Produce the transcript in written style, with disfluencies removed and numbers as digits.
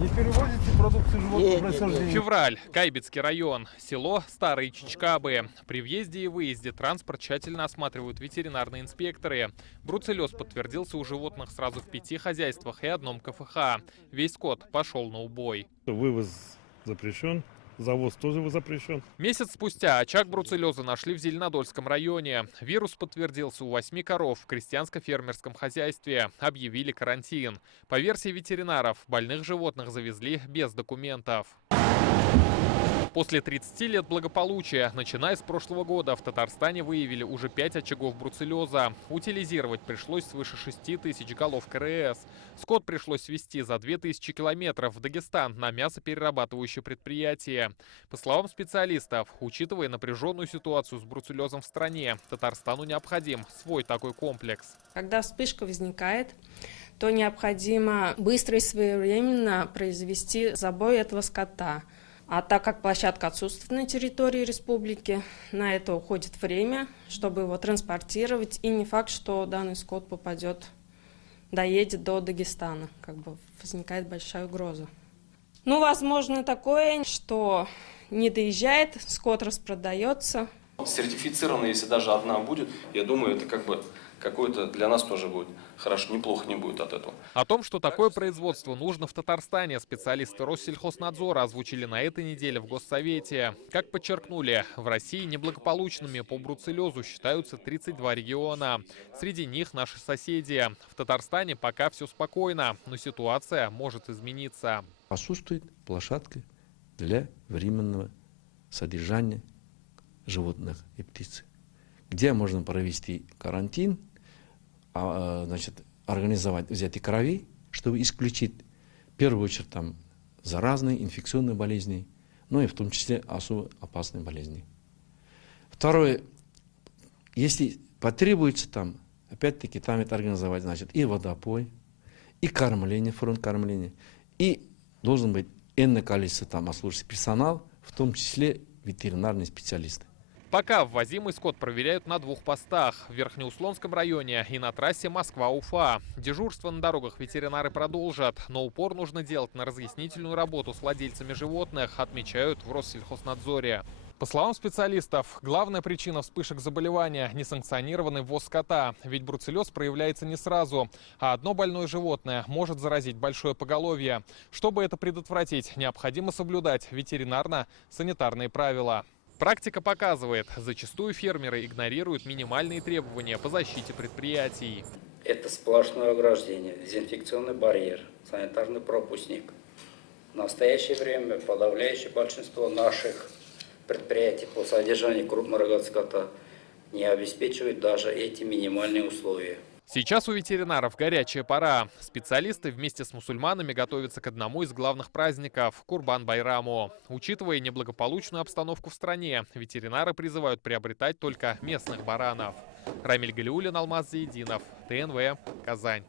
Не перевозите продукцию животных происхождения? Февраль. Кайбицкий район. Село Старые Чичкабы. При въезде и выезде транспорт тщательно осматривают ветеринарные инспекторы. Бруцеллез подтвердился у животных сразу в 5 хозяйствах и одном КФХ. Весь скот пошел на убой. Вывоз запрещен. Завоз тоже запрещен. Месяц спустя очаг бруцеллеза нашли в Зеленодольском районе. Вирус подтвердился у 8 коров в крестьянско-фермерском хозяйстве. Объявили карантин. По версии ветеринаров, больных животных завезли без документов. После 30 лет благополучия, начиная с прошлого года, в Татарстане выявили уже 5 очагов бруцеллеза. Утилизировать пришлось свыше 6 тысяч голов КРС. Скот пришлось везти за 2000 километров в Дагестан на мясоперерабатывающее предприятие. По словам специалистов, учитывая напряженную ситуацию с бруцеллезом в стране, Татарстану необходим свой такой комплекс. Когда вспышка возникает, то необходимо быстро и своевременно произвести забой этого скота. А так как площадка отсутствует на территории республики, на это уходит время, чтобы его транспортировать. И не факт, что данный скот доедет до Дагестана. Возникает большая угроза. Возможно такое, что не доезжает, скот распродается. Сертифицированно, если даже одна будет, я думаю, это какое-то для нас тоже будет хорошо, неплохо не будет от этого. О том, что такое производство нужно в Татарстане, специалисты Россельхознадзора озвучили на этой неделе в Госсовете. Как подчеркнули, в России неблагополучными по бруцеллезу считаются 32 региона. Среди них наши соседи. В Татарстане пока все спокойно, но ситуация может измениться. Отсутствует площадка для временного содержания животных и птиц, где можно провести карантин, организовать взятие крови, чтобы исключить в первую очередь заразные инфекционные болезни, но и в том числе особо опасные болезни. Второе, если потребуется опять-таки это организовать, и водопой, и кормление, фронт кормления, и должен быть энное количество обслуживающий персонал, в том числе ветеринарные специалисты. Пока ввозимый скот проверяют на 2 постах – в Верхнеуслонском районе и на трассе Москва-Уфа. Дежурство на дорогах ветеринары продолжат, но упор нужно делать на разъяснительную работу с владельцами животных, отмечают в Россельхознадзоре. По словам специалистов, главная причина вспышек заболевания – несанкционированный ввоз скота. Ведь бруцеллез проявляется не сразу, а одно больное животное может заразить большое поголовье. Чтобы это предотвратить, необходимо соблюдать ветеринарно-санитарные правила. Практика показывает, зачастую фермеры игнорируют минимальные требования по защите предприятий. Это сплошное ограждение, дезинфекционный барьер, санитарный пропускник. В настоящее время подавляющее большинство наших предприятий по содержанию крупного рогатого скота не обеспечивает даже эти минимальные условия. Сейчас у ветеринаров горячая пора. Специалисты вместе с мусульманами готовятся к одному из главных праздников – Курбан-Байраму. Учитывая неблагополучную обстановку в стране, ветеринары призывают приобретать только местных баранов. Рамиль Галиуллин, Алмаз Заединов, ТНВ, Казань.